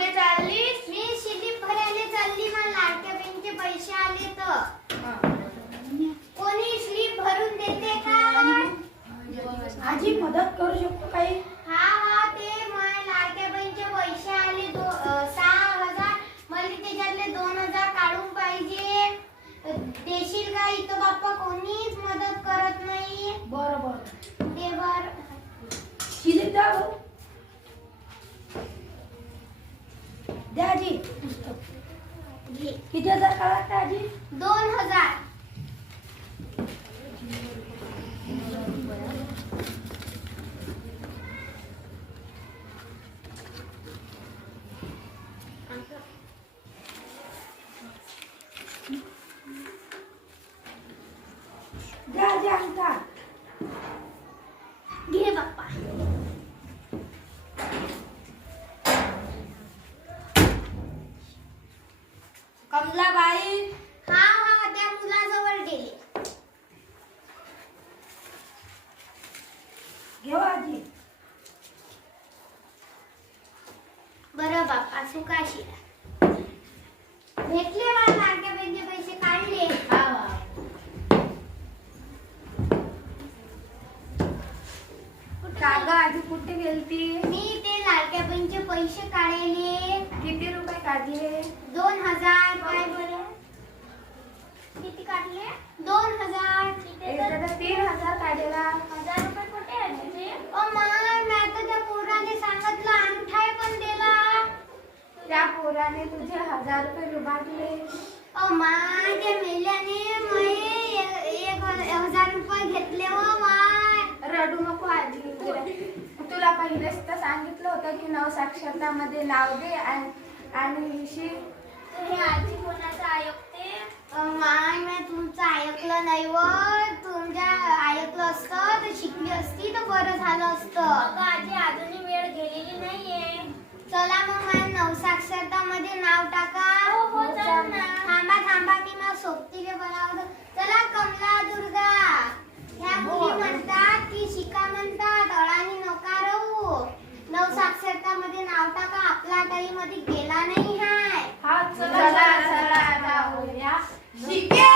कुठे चाललीस? मी शिलीप भरायला चालली. मला लाडक्या बहिणीचे पैसे आले तर कोणी स्लीप भरून देते का? आजी मदत करू शकतो काही? हा ते मला लाडक्या बहिणीचे पैसे आले 6,000. मला त्याच्यातले 2,000 काढून पाहिजे. देशील का? इथं बाप्पा कोणीच मदत करत नाही. बरं दे बर. शिलीप द्या भाऊ. द्या आजी पुस्तक. घे. किती हजार काढा आजी? 2,000. द्या आजी अंका. घे बाप्पा. कमलाबाई, हा त्या मुलाजवळ गेले. घेऊ आजी. बरं बाप्पा सुखाशी राहा. भेटले मला लाडक्या बहिणीचे पैसे काढले. का ग आधी कुठे गेलती? मी ते लाडक्या बहिणीचे पैसे काढले. किती रुपये काढले? 2,000. काय बरं किती काढले? 2,000. एकदा 3,000 काढलेला. 1,000 रुपये कुठे आहे तुझे? माय मी तर त्या पोराने सांगितलं अंगठाय पण दिला. त्या पोराने तुझे 1,000 रुपये लुबाडले. माय त्या मेल्याने 1,000 रुपये घेतले. माय रडू नको आजी. तुला पहिलेच तर सांगितलं होतं की नवसाक्षरतामध्ये नाव दे आणि लिहिशील. हे आजी कोणाचं ऐकते? माय मी तुमचं ऐकलं नाही व. तुमच्या ऐकलं असतं तर शिकली असती तर बरं झालं असतं. आजी अजूनही वेळ गेलेली नाहीये. चला मग मला नवसाक्षरतामध्ये नाव टाका. हो चला ना. थांबा मी मग सोबतीला बनवतो. चला कमला दुर्गा. ह्या मुली म्हणतात की शिका म्हणतात अळानी नका राहू. नवसाक्षरतामध्ये नाव टाका. आपला टाईम मध्ये गेला नाही हाय. चला जाऊया. शिके